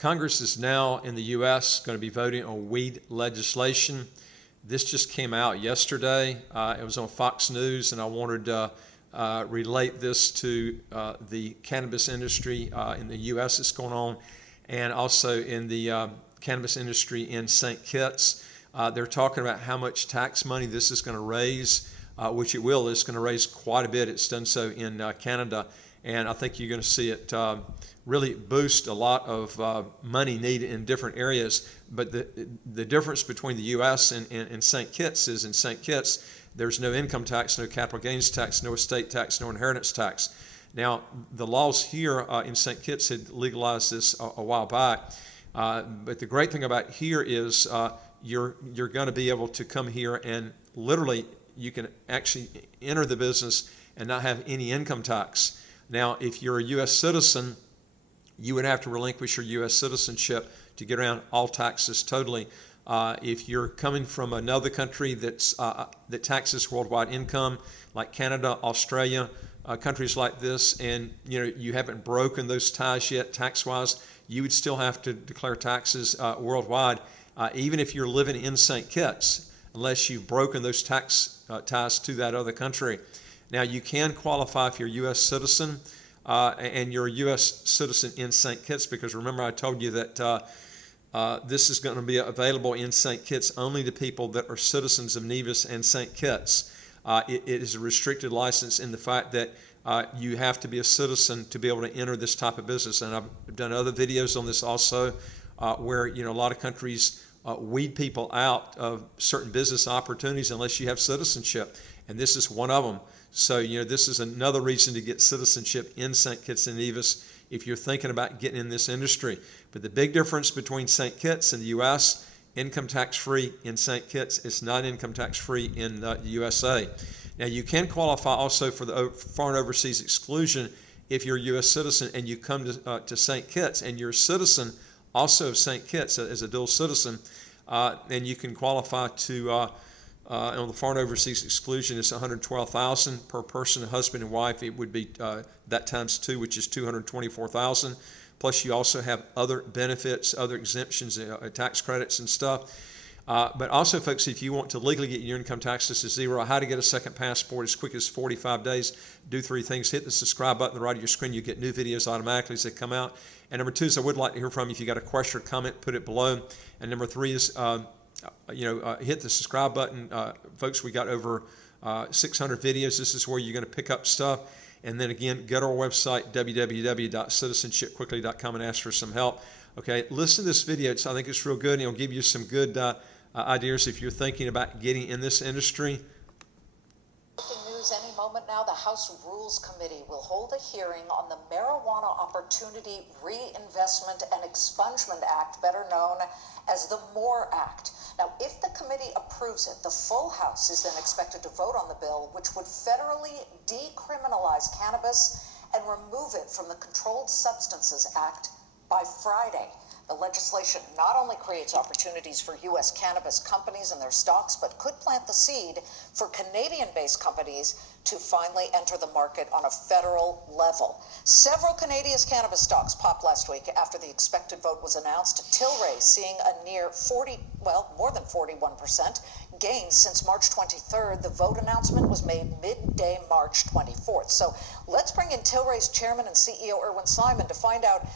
Congress is now in the U.S. going to be voting on weed legislation. This just came out yesterday. It was on Fox News, and I wanted to relate this to the cannabis industry in the U.S. that's going on, and also in the cannabis industry in St. Kitts. They're talking about how much tax money this is going to raise, which it will. It's going to raise quite a bit. It's done so in Canada, and I think you're going to see it really boost a lot of money needed in different areas. But the difference between the U.S. and St. Kitts is in St. Kitts, there's no income tax, no capital gains tax, no estate tax, no inheritance tax. Now, the laws here in St. Kitts had legalized this a while back. But the great thing about here is you're going to be able to come here and literally you can actually enter the business and not have any income tax. Now, if you're a U.S. citizen, you would have to relinquish your U.S. citizenship to get around all taxes totally. If you're coming from another country that taxes worldwide income, like Canada, Australia, countries like this, and you haven't broken those ties yet tax-wise, you would still have to declare taxes worldwide, even if you're living in St. Kitts, unless you've broken those tax ties to that other country. Now, you can qualify if you're a U.S. citizen and you're a U.S. citizen in St. Kitts, because remember I told you that this is going to be available in St. Kitts only to people that are citizens of Nevis and St. Kitts. It is a restricted license in the fact that you have to be a citizen to be able to enter this type of business. And I've done other videos on this also where a lot of countries weed people out of certain business opportunities unless you have citizenship. And this is one of them. So, this is another reason to get citizenship in St. Kitts and Nevis if you're thinking about getting in this industry. But the big difference between St. Kitts and the U.S., income tax free in St. Kitts, it's not income tax free in the USA. Now, you can qualify also for the foreign overseas exclusion if you're a U.S. citizen and you come to St. Kitts and you're a citizen also of St. Kitts as a dual citizen, and you can qualify to on the foreign overseas exclusion. It's $112,000 per person, husband and wife. It would be that times two, which is $224,000. Plus, you also have other benefits, other exemptions, tax credits and stuff. But also, folks, if you want to legally get your income taxes to zero, how to get a second passport as quick as 45 days, do three things. Hit the subscribe button on the right of your screen. You get new videos automatically as they come out. And number two is I would like to hear from you. If you got a question or comment, put it below. And number three is, hit the subscribe button. Folks, we got over 600 videos. This is where you're going to pick up stuff. And then again, go to our website, www.citizenshipquickly.com, and ask for some help. Okay, listen to this video. I think it's real good, and it'll give you some good ideas if you're thinking about getting in this industry. Breaking news any moment now, the House Rules Committee will hold a hearing on the Marijuana Opportunity Reinvestment and Expungement Act, better known as the MORE Act. Now, if the committee approves it, the full House is then expected to vote on the bill, which would federally decriminalize cannabis and remove it from the Controlled Substances Act by Friday. The legislation not only creates opportunities for U.S. cannabis companies and their stocks, but could plant the seed for Canadian-based companies to finally enter the market on a federal level. Several Canadian cannabis stocks popped last week after the expected vote was announced. Tilray seeing a near more than 41% gain since March 23rd. The vote announcement was made midday March 24th. So let's bring in Tilray's chairman and CEO, Irwin Simon, to find out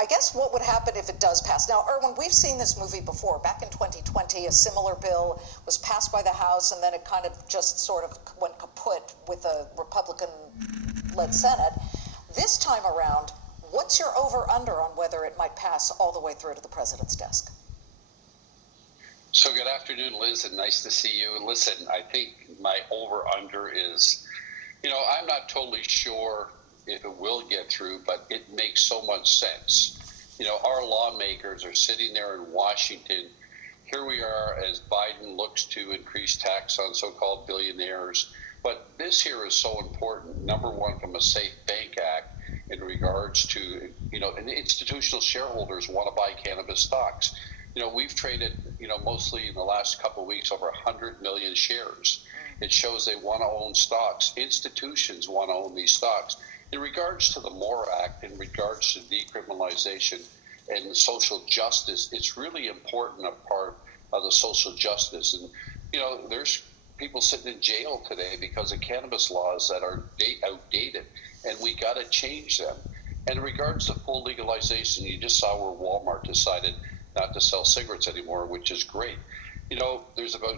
I guess what would happen if it does pass. Now, Irwin, we've seen this movie before. Back in 2020, a similar bill was passed by the House, and then it kind of just sort of went kaput with a Republican-led Senate. This time around, what's your over-under on whether it might pass all the way through to the president's desk? So good afternoon, Liz, and nice to see you. And listen, I think my over-under is, I'm not totally sure if it will get through, but it makes so much sense. Our lawmakers are sitting there in Washington. Here we are as Biden looks to increase tax on so-called billionaires. But this here is so important, number one, from a Safe Bank Act in regards to, and institutional shareholders want to buy cannabis stocks. We've traded, mostly in the last couple of weeks, over 100 million shares. It shows they want to own stocks. Institutions want to own these stocks. In regards to the MORE Act, in regards to decriminalization, and social justice, it's really important a part of the social justice. And, there's people sitting in jail today because of cannabis laws that are outdated, and we got to change them. And in regards to full legalization, you just saw where Walmart decided not to sell cigarettes anymore, which is great. There's about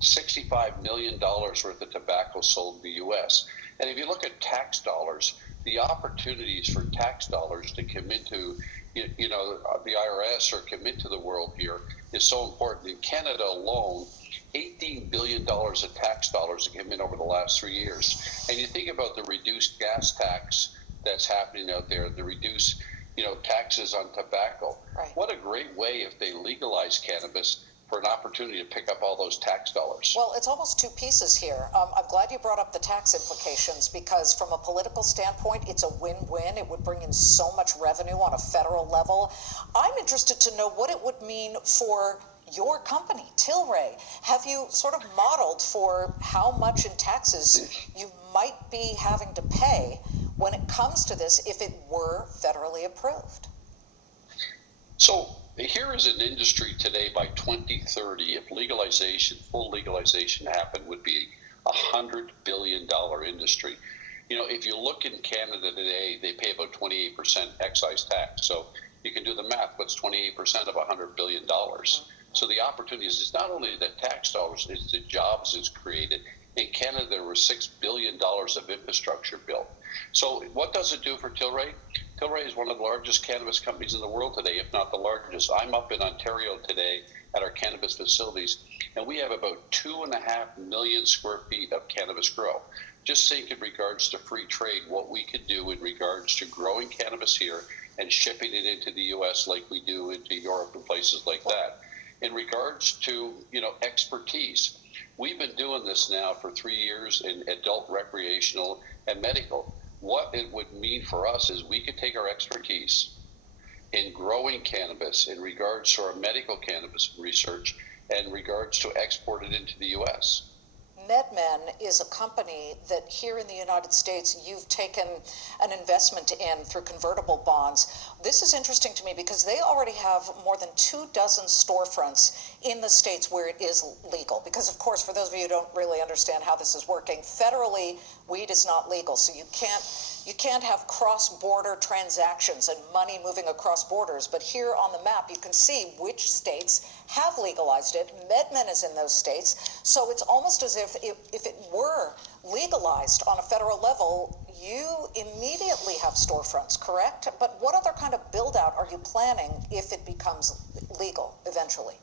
$65 million worth of tobacco sold in the U.S. And if you look at tax dollars, the opportunities for tax dollars to come into, the IRS or come into the world here is so important. In Canada alone, $18 billion of tax dollars have come in over the last 3 years. And you think about the reduced gas tax that's happening out there, the reduced, taxes on tobacco. Right. What a great way if they legalize cannabis for an opportunity to pick up all those tax dollars. Well, it's almost two pieces here. I'm glad you brought up the tax implications because from a political standpoint, it's a win-win. It would bring in so much revenue on a federal level. I'm interested to know what it would mean for your company, Tilray. Have you sort of modeled for how much in taxes you might be having to pay when it comes to this if it were federally approved? So here is an industry today by 2030, if full legalization happened, would be $100 billion industry. If you look in Canada today, they pay about 28% excise tax. So you can do the math. What's 28% of $100 billion? So the opportunities is not only the tax dollars, it's the jobs it's created. In Canada, there were $6 billion of infrastructure built. So what does it do for Tilray? Tilray is one of the largest cannabis companies in the world today, if not the largest. I'm up in Ontario today at our cannabis facilities, and we have about 2.5 million square feet of cannabis grow. Just think in regards to free trade, what we could do in regards to growing cannabis here and shipping it into the U.S. like we do into Europe and places like that. In regards to, expertise, we've been doing this now for 3 years in adult, recreational, and medical. What it would mean for us is we could take our expertise in growing cannabis in regards to our medical cannabis research and in regards to export it into the U.S. MedMen is a company that here in the United States you've taken an investment in through convertible bonds. This is interesting to me because they already have more than 24 storefronts in the states where it is legal. Because, of course, for those of you who don't really understand how this is working, federally, weed is not legal. So you can't have cross-border transactions and money moving across borders. But here on the map, you can see which states have legalized it. MedMen is in those states. So it's almost as if it were legalized on a federal level, you immediately have storefronts, correct? But what other kind of build out are you planning if it becomes legal eventually?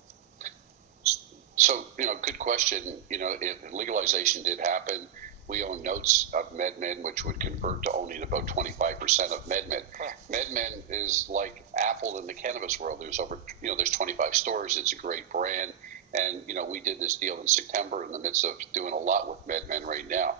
So, good question. If legalization did happen, we own notes of MedMen, which would convert to owning about 25% of MedMen. Correct. MedMen is like Apple in the cannabis world. There's there's 25 stores. It's a great brand. And, we did this deal in September in the midst of doing a lot with MedMen right now.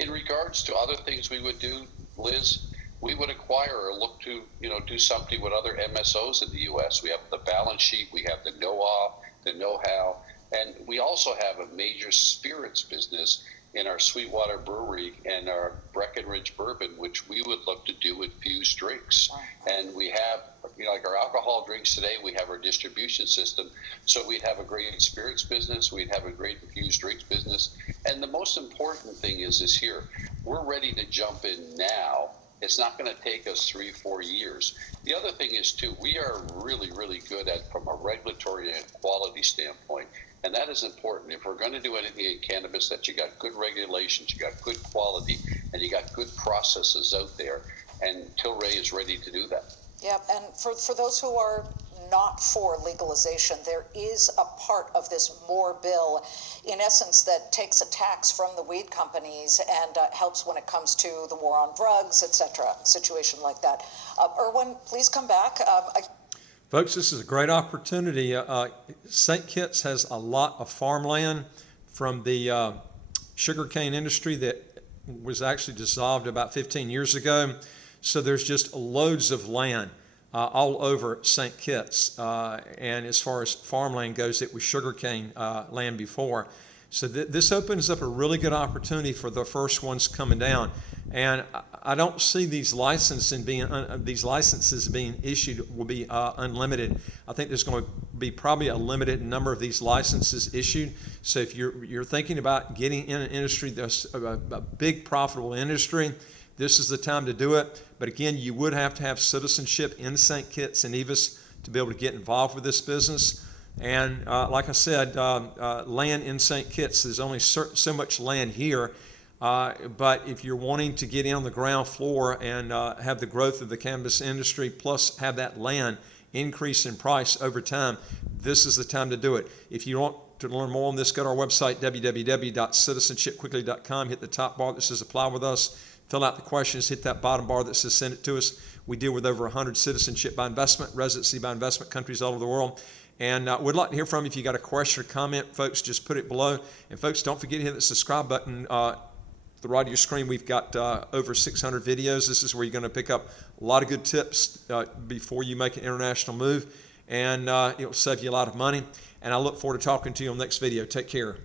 In regards to other things we would do, Liz, we would acquire or look to, do something with other MSOs in the U.S. We have the balance sheet. We have the know-how. And we also have a major spirits business in our Sweetwater Brewery and our Breckenridge Bourbon, which we would look to do infused drinks. And we have, like our alcohol drinks today, we have our distribution system. So we'd have a great spirits business. We'd have a great infused drinks business. And the most important thing is here, we're ready to jump in now. It's not going to take us 3-4 years. The other thing is, too, we are really, really good at, from a regulatory and quality standpoint, and that is important. If we're going to do anything in cannabis, that you got good regulations, you got good quality, and you got good processes out there, and Tilray is ready to do that. Yeah, and for those who are not for legalization, there is a part of this MORE bill, in essence, that takes a tax from the weed companies and helps when it comes to the war on drugs, etc., situation like that. Irwin, please come back. Folks, this is a great opportunity. St. Kitts has a lot of farmland from the sugarcane industry that was actually dissolved about 15 years ago. So there's just loads of land all over St. Kitts. And as far as farmland goes, it was sugarcane land before. So this opens up a really good opportunity for the first ones coming down. And I don't see these licenses being issued will be unlimited. I think there's going to be probably a limited number of these licenses issued. So if you're thinking about getting in an industry that's a big profitable industry, this is the time to do it. But again, you would have to have citizenship in St. Kitts and Nevis to be able to get involved with this business. And like I said, land in St. Kitts, there's only so much land here. But if you're wanting to get in on the ground floor and have the growth of the cannabis industry, plus have that land increase in price over time, this is the time to do it. If you want to learn more on this, go to our website, www.citizenshipquickly.com. Hit the top bar that says apply with us. Fill out the questions. Hit that bottom bar that says send it to us. We deal with over 100 citizenship by investment, residency by investment countries all over the world. And we'd like to hear from you. If you got a question or comment, folks, just put it below. And folks, don't forget to hit the subscribe button. The right of your screen, we've got over 600 videos. This is where you're going to pick up a lot of good tips before you make an international move, and it will save you a lot of money. And I look forward to talking to you on the next video. Take care.